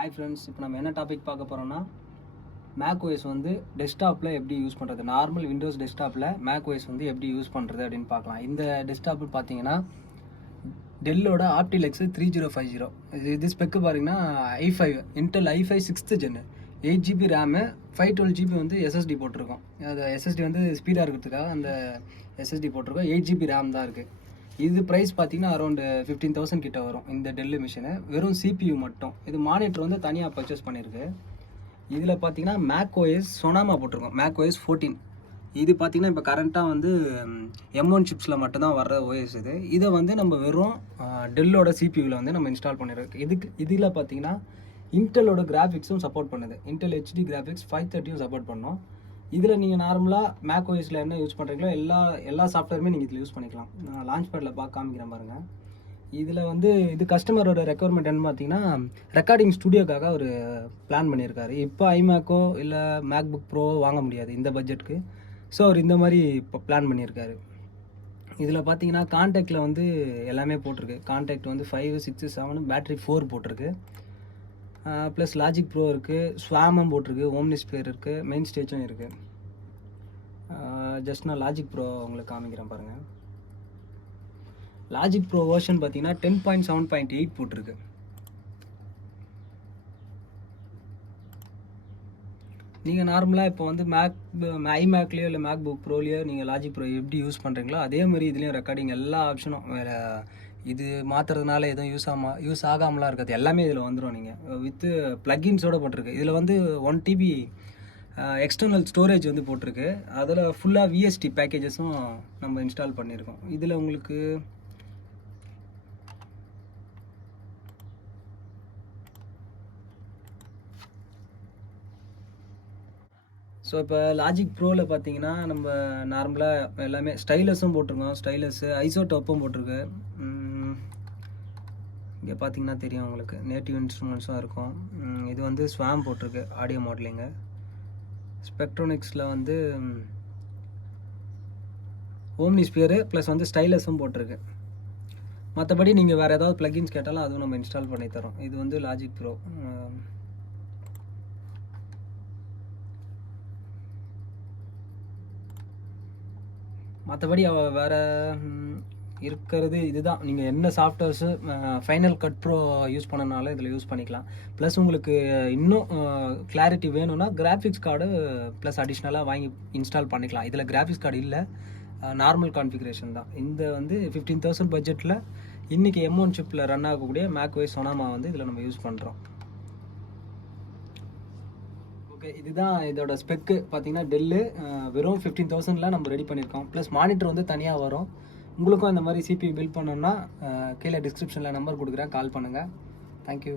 Hi friends, இப்போ நம்ம என்ன டாபிக் பார்க்க போகிறோம்னா மேக் ஓஎஸ் வந்து டெஸ்க்டாப்பில் எப்படி யூஸ் பண்ணுறது. நார்மல் விண்டோஸ் டெஸ்க்டாப்பில் மேக் ஓஎஸ் வந்து எப்படி யூஸ் பண்ணுறது அப்படின்னு பார்க்கலாம். இந்த டெஸ்க்டாப்பு பார்த்தீங்கன்னா டெல்லோட ஆப்டிலெக்ஸ் 3050. இது ஸ்பெக்கு பார்த்தீங்கன்னா i5 Intel i5 6th gen, 8GB RAM, 512GB வந்து எஸ்எஸ்டி போட்டிருக்கோம். அது எஸ்எஸ்டி வந்து ஸ்பீடாக இருக்கிறதுக்காக அந்த எஸ்எஸ்டி போட்டிருக்கோம். 8GB ரேம் தான் இருக்குது. இது ப்ரைஸ் பார்த்தீங்கன்னா அரௌண்டு 15,000 கிட்ட வரும். இந்த டெல்லு மிஷினு வெறும் CPU மட்டும். இது மானிட்டர் வந்து தனியாக பர்ச்சேஸ் பண்ணியிருக்கு. இதில் பார்த்தீங்கன்னா மேக் ஓஎஸ் சொனாமா போட்டிருக்கோம், மேக் ஓஎஸ் 14. இது பார்த்தீங்கன்னா இப்போ கரண்ட்டாக வந்து M1 சிப்ஸில் மட்டும்தான் வர்ற ஓஎஸ் இது. இதை வந்து நம்ம வெறும் டெல்லோட சிபியூவில் வந்து நம்ம இன்ஸ்டால் பண்ணியிருக்கோம். இதில் பார்த்தீங்கன்னா இன்டெலோட கிராஃபிக்ஸும் சப்போர்ட் பண்ணுது. இன்டெல் HD கிராஃபிக்ஸ் 530 சப்போர்ட் பண்ணோம். இதில் நீங்கள் நார்மலாக மேக் ஓஎஸில் என்ன யூஸ் பண்ணுறீங்களோ எல்லா சாஃப்ட்வேருமே நீங்கள் இதில் யூஸ் பண்ணிக்கலாம். நான் லான்ச் பேடில் காமிக்கிறேன் பாருங்கள். இதில் வந்து இது கஸ்டமரோட ரெக்குவயர்மெண்ட் என்னன்னு பார்த்தீங்கன்னா ரெக்கார்டிங் ஸ்டுடியோக்காக ஒரு பிளான் பண்ணியிருக்காரு. இப்போ ஐமேக்கோ இல்லை மேக் புக் ப்ரோவோ வாங்க முடியாது இந்த பட்ஜெட்டுக்கு. ஸோ அவர் இந்த மாதிரி இப்போ பிளான் பண்ணியிருக்காரு. இதில் பார்த்தீங்கன்னா கான்டாக்டில் வந்து எல்லாமே போட்டிருக்கு. கான்டாக்ட் வந்து 5, 6, 7, பேட்ரி 4 போட்டிருக்கு. ப்ளஸ் லாஜிக் ப்ரோ இருக்குது, ஸ்வாமும் போட்டிருக்கு, ஓம்னிஸ்பியர் இருக்குது, மெயின் ஸ்டேஜும் இருக்குது. ஜஸ்ட் நான் லாஜிக் ப்ரோ உங்களுக்கு காமிக்கிறேன் பாருங்கள். லாஜிக் ப்ரோ வெர்ஷன் பார்த்தீங்கன்னா 10.7.8 போட்டிருக்கு. நீங்கள் நார்மலாக இப்போ வந்து ஐமேக்லேயோ இல்லை மேக் புக் ப்ரோலையோ நீங்கள் லாஜிக் ப்ரோ எப்படி யூஸ் பண்ணுறீங்களோ அதே மாதிரி இதுலேயும் ரெக்கார்டிங் எல்லா ஆப்ஷனும் வேறு இது மாற்றுறதுனால எதுவும் யூஸ் ஆகாமலாம் இருக்காது. எல்லாமே இதில் வந்துடும். நீங்கள் வித்து ப்ளக்கின்ஸோடு போட்டிருக்கு. இதில் வந்து 1 TB எக்ஸ்டர்னல் ஸ்டோரேஜ் வந்து போட்டிருக்கு. அதில் ஃபுல்லாக VST பேக்கேஜஸும் நம்ம இன்ஸ்டால் பண்ணியிருக்கோம். இதில் உங்களுக்கு ஸோ இப்போ லாஜிக் ப்ரோவில் பார்த்தீங்கன்னா நம்ம நார்மலாக எல்லாமே ஸ்டைலஸும் போட்டிருக்கோம். ஸ்டைலஸு ஐசோடோப்பும் போட்டிருக்கு. இங்கே பார்த்தீங்கன்னா தெரியும் உங்களுக்கு, நேட்டிவ் இன்ஸ்ட்ருமெண்ட்ஸும் இருக்கும். இது வந்து ஸ்வாம் போட்டிருக்கு, ஆடியோ மாடலிங்கு. ஸ்பெக்ட்ரானிக்ஸில் வந்து ஓம்னிஸ்பியரு ப்ளஸ் வந்து ஸ்டைலஸும் போட்டிருக்கு. மற்றபடி நீங்கள் வேறு ஏதாவது ப்ளக்கின்ஸ் கேட்டாலும் அதுவும் நம்ம இன்ஸ்டால் பண்ணி தரோம். இது வந்து லாஜிக் ப்ரோ. மற்றபடி வேறு இருக்கிறது இதுதான். நீங்கள் என்ன softwares final cut bro use பண்ணனால இதில் யூஸ் பண்ணிக்கலாம். ப்ளஸ் உங்களுக்கு இன்னும் கிளாரிட்டி வேணும்னா கிராஃபிக்ஸ் கார்டு ப்ளஸ் அடிஷ்னலாக வாங்கி இன்ஸ்டால் பண்ணிக்கலாம். இதில் கிராஃபிக்ஸ் கார்டு இல்லை, நார்மல் கான்ஃபிகரேஷன் தான். இந்த வந்து 15,000 பட்ஜெட்டில் இன்றைக்கி M1 சிப்பில் ரன் ஆகக்கூடிய மேக் ஓஎஸ் சொனாமா வந்து இதில் நம்ம யூஸ் பண்ணுறோம். ஓகே, இதுதான் இதோட ஸ்பெக்கு. பார்த்தீங்கன்னா டெல்லு வெறும் 15,000ல் நம்ம ரெடி பண்ணியிருக்கோம். ப்ளஸ் மானிட்டர் வந்து தனியாக வரும். உங்களுக்கும் இந்த மாதிரி CPU பில்ட் பண்ணணுன்னா கீழே டிஸ்கிரிப்ஷனில் நம்பர் கொடுக்குறேன், கால் பண்ணுங்கள். தேங்க்யூ.